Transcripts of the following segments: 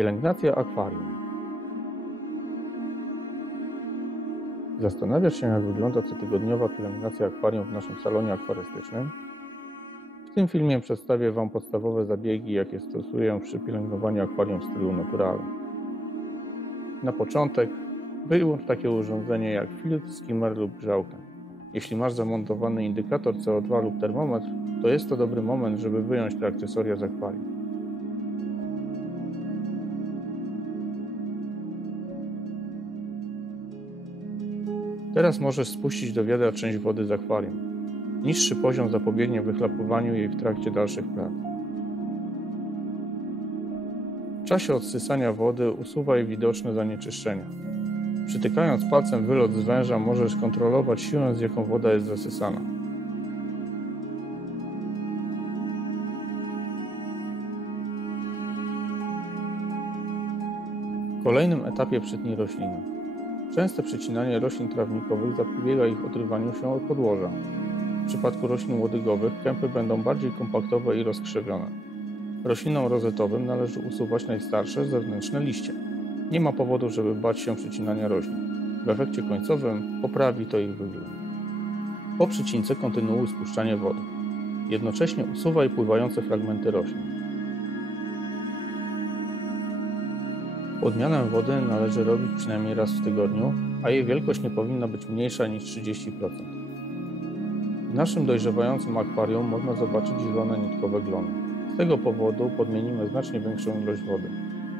Pielęgnacja akwarium. Zastanawiasz się, jak wygląda cotygodniowa pielęgnacja akwarium w naszym salonie akwarystycznym? W tym filmie przedstawię Wam podstawowe zabiegi, jakie stosuję przy pielęgnowaniu akwarium w stylu naturalnym. Na początek wyłącz takie urządzenie jak filtr, skimmer lub grzałkę. Jeśli masz zamontowany indykator CO2 lub termometr, to jest to dobry moment, żeby wyjąć te akcesoria z akwarium. Teraz możesz spuścić do wiadra część wody z akwarium. Niższy poziom zapobiegnie wychlapowaniu jej w trakcie dalszych prac. W czasie odsysania wody usuwaj widoczne zanieczyszczenia. Przytykając palcem wylot z węża możesz kontrolować siłę, z jaką woda jest zasysana. W kolejnym etapie przytnij rośliny. Częste przycinanie roślin trawnikowych zapobiega ich odrywaniu się od podłoża. W przypadku roślin łodygowych kępy będą bardziej kompaktowe i rozkrzewione. Roślinom rozetowym należy usuwać najstarsze zewnętrzne liście. Nie ma powodu, żeby bać się przycinania roślin. W efekcie końcowym poprawi to ich wygląd. Po przycince kontynuuj spuszczanie wody. Jednocześnie usuwaj pływające fragmenty roślin. Odmianę wody należy robić przynajmniej raz w tygodniu, a jej wielkość nie powinna być mniejsza niż 30%. W naszym dojrzewającym akwarium można zobaczyć zielone nitkowe glony. Z tego powodu podmienimy znacznie większą ilość wody.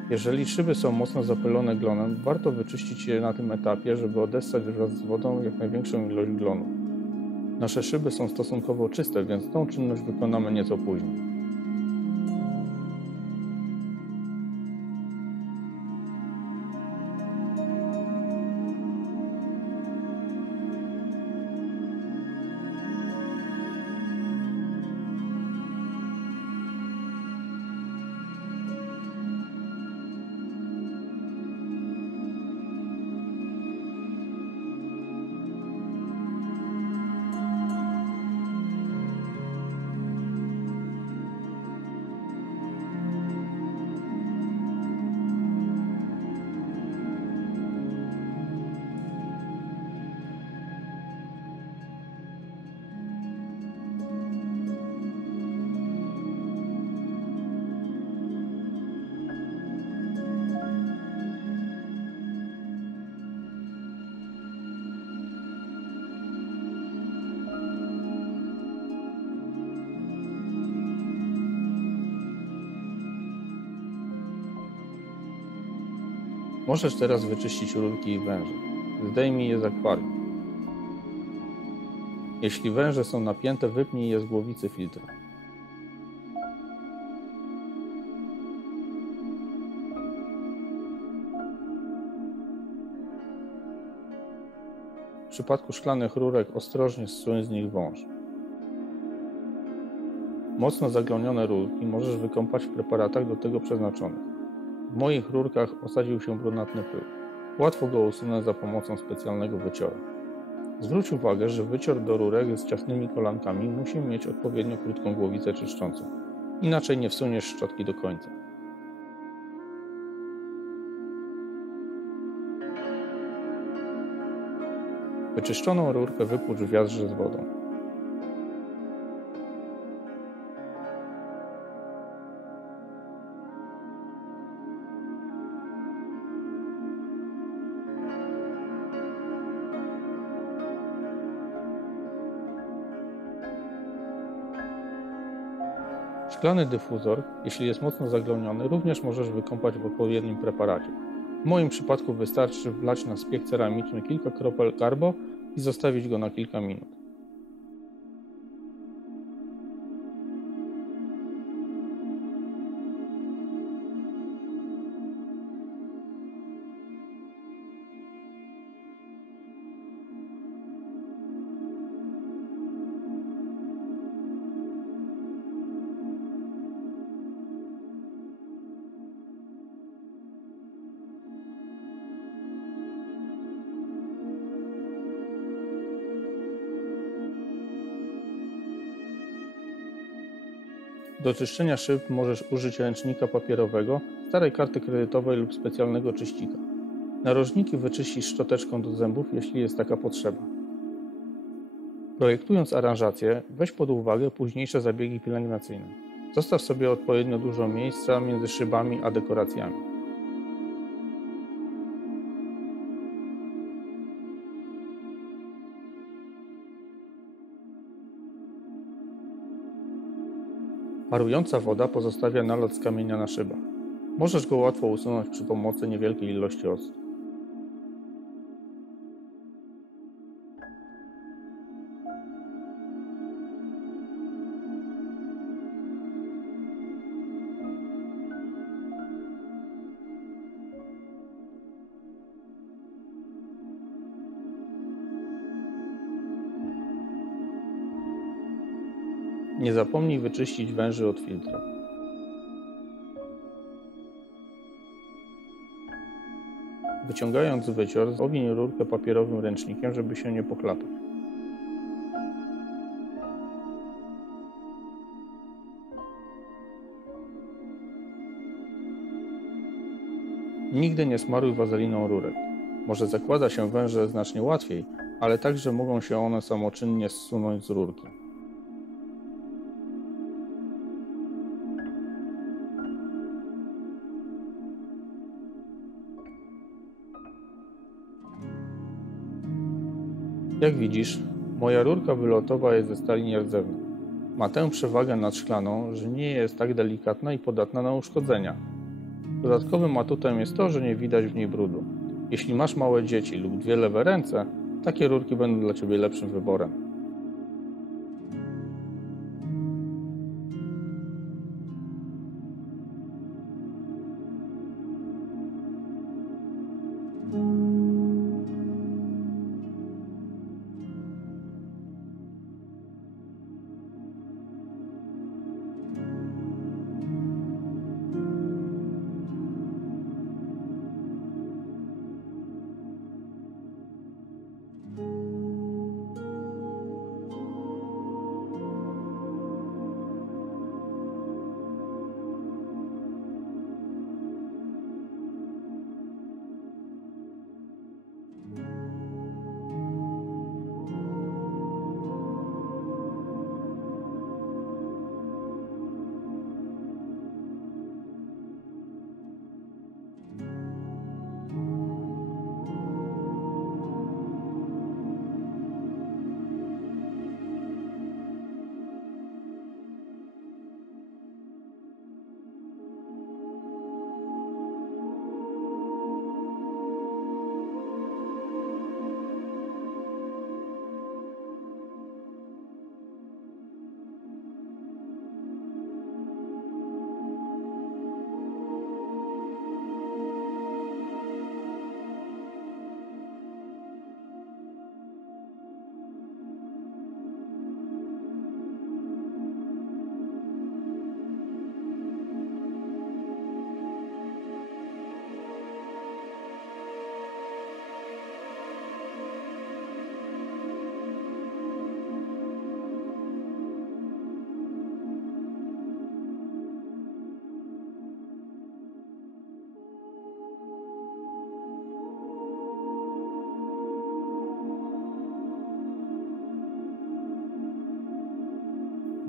Jeżeli szyby są mocno zapylone glonem, warto wyczyścić je na tym etapie, żeby odessać wraz z wodą jak największą ilość glonów. Nasze szyby są stosunkowo czyste, więc tą czynność wykonamy nieco później. Możesz teraz wyczyścić rurki i węże. Zdejmij je z akwarium. Jeśli węże są napięte, wypnij je z głowicy filtra. W przypadku szklanych rurek ostrożnie zsuń z nich wąż. Mocno zaglonione rurki możesz wykąpać w preparatach do tego przeznaczonych. W moich rurkach osadził się brunatny pył. Łatwo go usunąć za pomocą specjalnego wyciora. Zwróć uwagę, że wycior do rurek z ciasnymi kolankami musi mieć odpowiednio krótką głowicę czyszczącą. Inaczej nie wsuniesz szczotki do końca. Wyczyszczoną rurkę wypłucz w wiadrze z wodą. Szklany dyfuzor, jeśli jest mocno zagloniony, również możesz wykąpać w odpowiednim preparacie. W moim przypadku wystarczy wlać na spiek ceramiczny kilka kropel carbo i zostawić go na kilka minut. Do czyszczenia szyb możesz użyć ręcznika papierowego, starej karty kredytowej lub specjalnego czyścika. Narożniki wyczyścisz szczoteczką do zębów, jeśli jest taka potrzeba. Projektując aranżację, weź pod uwagę późniejsze zabiegi pielęgnacyjne. Zostaw sobie odpowiednio dużo miejsca między szybami a dekoracjami. Parująca woda pozostawia nalot z kamienia na szybach. Możesz go łatwo usunąć przy pomocy niewielkiej ilości octu. Nie zapomnij wyczyścić węży od filtra. Wyciągając wycior, owiń rurkę papierowym ręcznikiem, żeby się nie pochlapać. Nigdy nie smaruj wazeliną rurek. Może zakłada się węże znacznie łatwiej, ale także mogą się one samoczynnie zsunąć z rurki. Jak widzisz, moja rurka wylotowa jest ze stali nierdzewnej. Ma tę przewagę nad szklaną, że nie jest tak delikatna i podatna na uszkodzenia. Dodatkowym atutem jest to, że nie widać w niej brudu. Jeśli masz małe dzieci lub dwie lewe ręce, takie rurki będą dla Ciebie lepszym wyborem.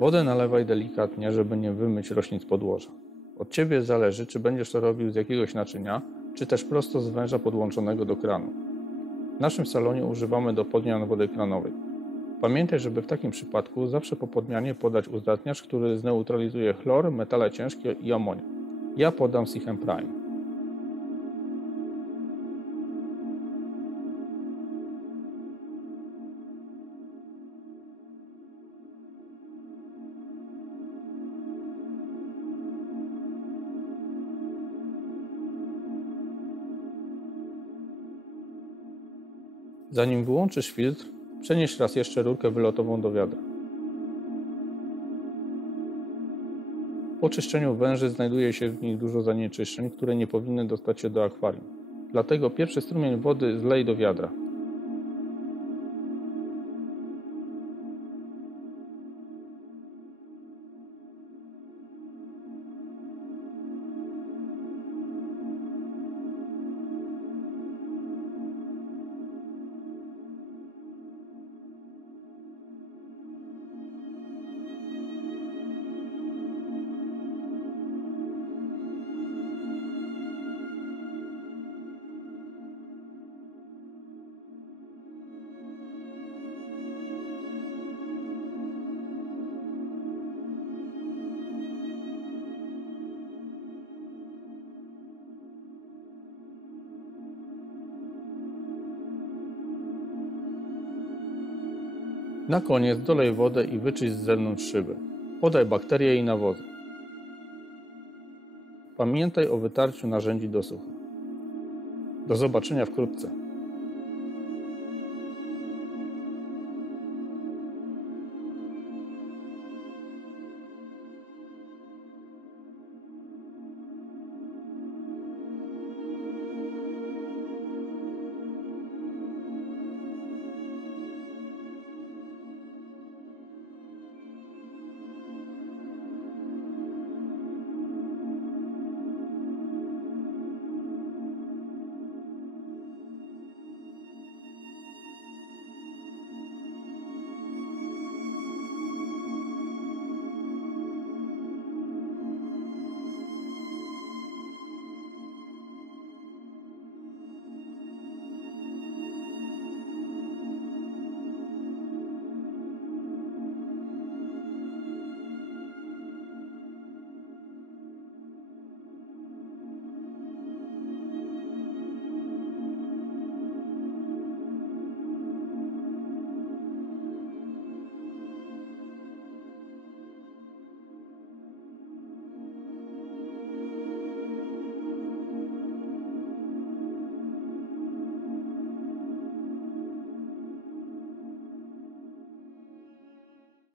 Wodę nalewaj delikatnie, żeby nie wymyć roślin z podłoża. Od Ciebie zależy, czy będziesz to robił z jakiegoś naczynia, czy też prosto z węża podłączonego do kranu. W naszym salonie używamy do podmian wody kranowej. Pamiętaj, żeby w takim przypadku zawsze po podmianie podać uzdatniacz, który zneutralizuje chlor, metale ciężkie i amoniak. Ja podam Sichem Prime. Zanim wyłączysz filtr, przenieś raz jeszcze rurkę wylotową do wiadra. Po czyszczeniu węży znajduje się w nich dużo zanieczyszczeń, które nie powinny dostać się do akwarium. Dlatego pierwszy strumień wody zlej do wiadra. Na koniec dolej wodę i wyczyść z zewnątrz szyby. Podaj bakterie i nawozy. Pamiętaj o wytarciu narzędzi do sucha. Do zobaczenia wkrótce.